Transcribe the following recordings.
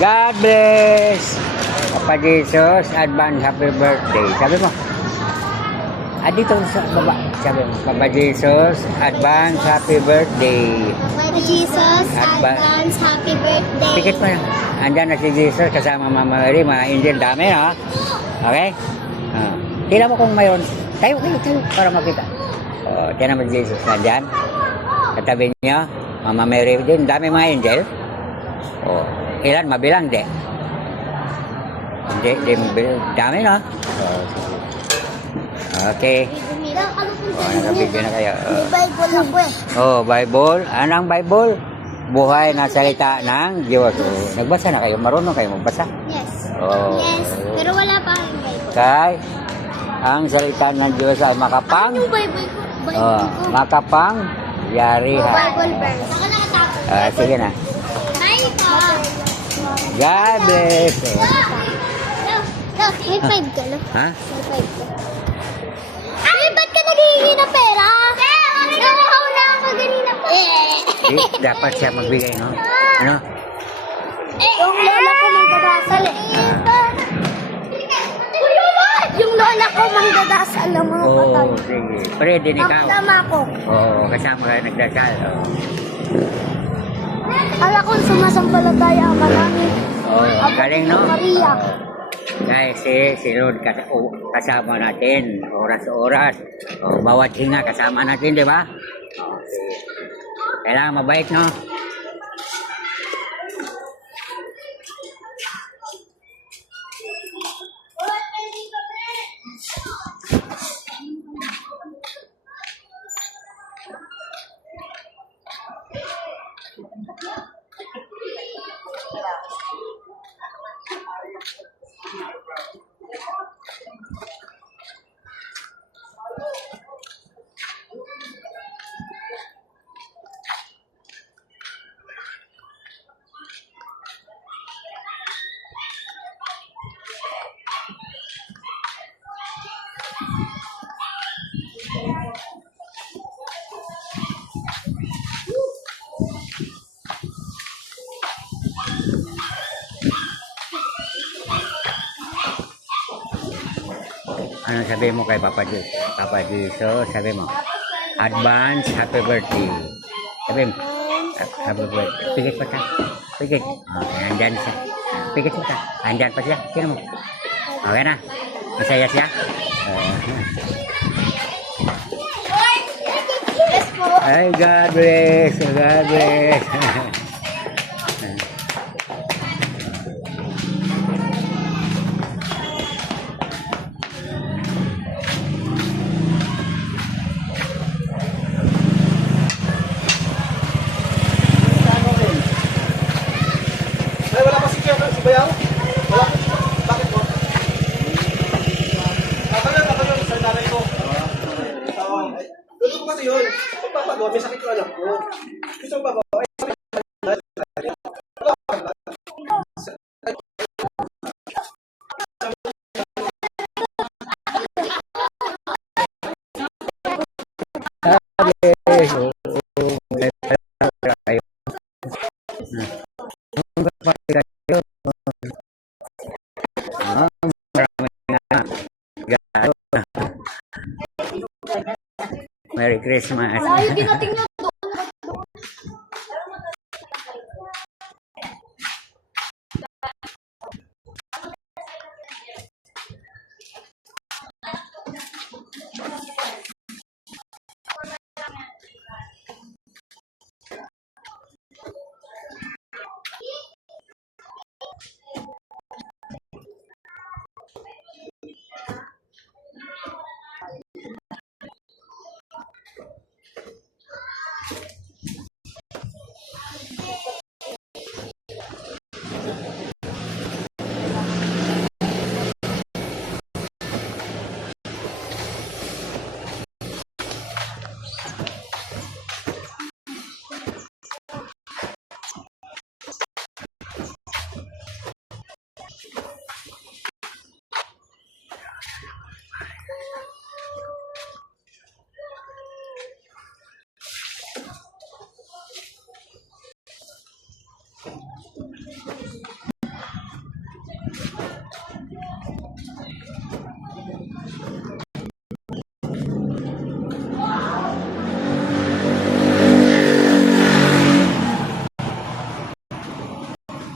God bless. Papa Jesus, advance happy birthday. Sabi mo. Dito sa baba. Sabi mo, Papa Jesus, advance happy birthday. Papa Jesus, advance happy birthday. Pikit mo yan. Andyan na si Jesus kasama Mama Mary, mga angel dami, ha? Okay? Tila mo kung mayroon. Tayo, para makita. Tiyan naman si Jesus nandyan. Katabi niya, Mama Mary din, dami mga angel. Ilan, mabilang, di? Hindi mabilang. Dami, no? Okay. Nakabigyan na kayo. Bible ako eh. Bible. Anong Bible? Buhay na salita ng Diyos. Nagbasa na kayo? Marunong kayo magbasa? Yes. Yes. Pero wala pa ang Bible. Kay, ang salita ng Diyos ay makapang. Ano Bible ko? Makapang yarihan. Bible verse. Sige na. Hi, pa. God bless. May 5 ka, no? Ha? May 5 ka. Ay, ba't ka naghihingi ng pera? Nakuhaw na ako ganina pa. Dapat siya magbigay, no? Ano? Yung lola ko mangdadasal eh. Yung lola ko mangdadasal ng mga patay. Sige. Pero din ikaw. Tama ko. Kasama ka nagdasal. Ala ko sumasampalataya ang marami. Galing, no? Maria. Kasi si Lord kasama natin, oras-oras. Bawat hinga kasama natin, di ba? Kailangan mabait, no? Ano sabi mo kay Papa Jesus? Papa Jesus, sabi mo, advance happy birthday. Sabi mo, happy birthday. Pigit pa ka. Pigit. Andyan siya. Pigit pa ka. Andyan pa siya. Sino mo? Okay na. Masaya siya. Ay, God bless. God bless. May sakit ko alam ko. Gusto mo ba ba? Merry Christmas. Layo ginating na doon.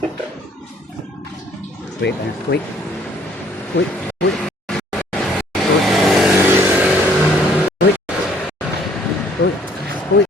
Wait, wait. Wait, wait. Wait. Wait. Wait. Wait.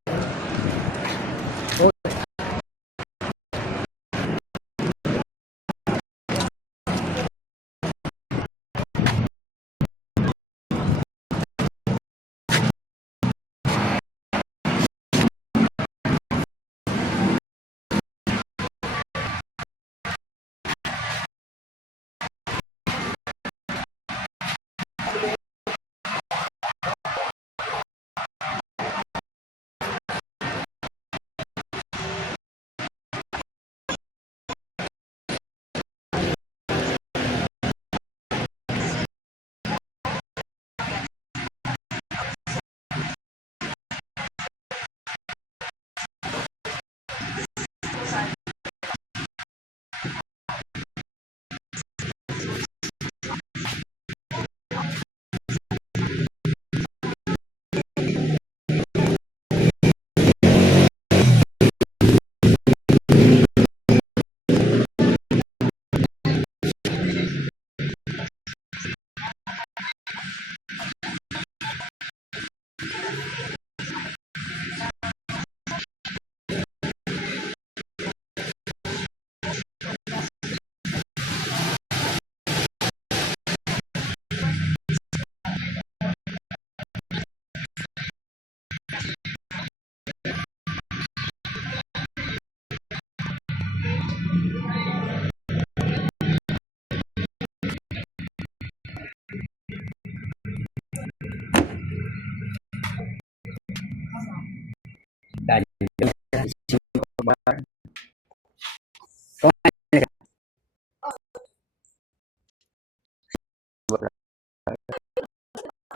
Dahil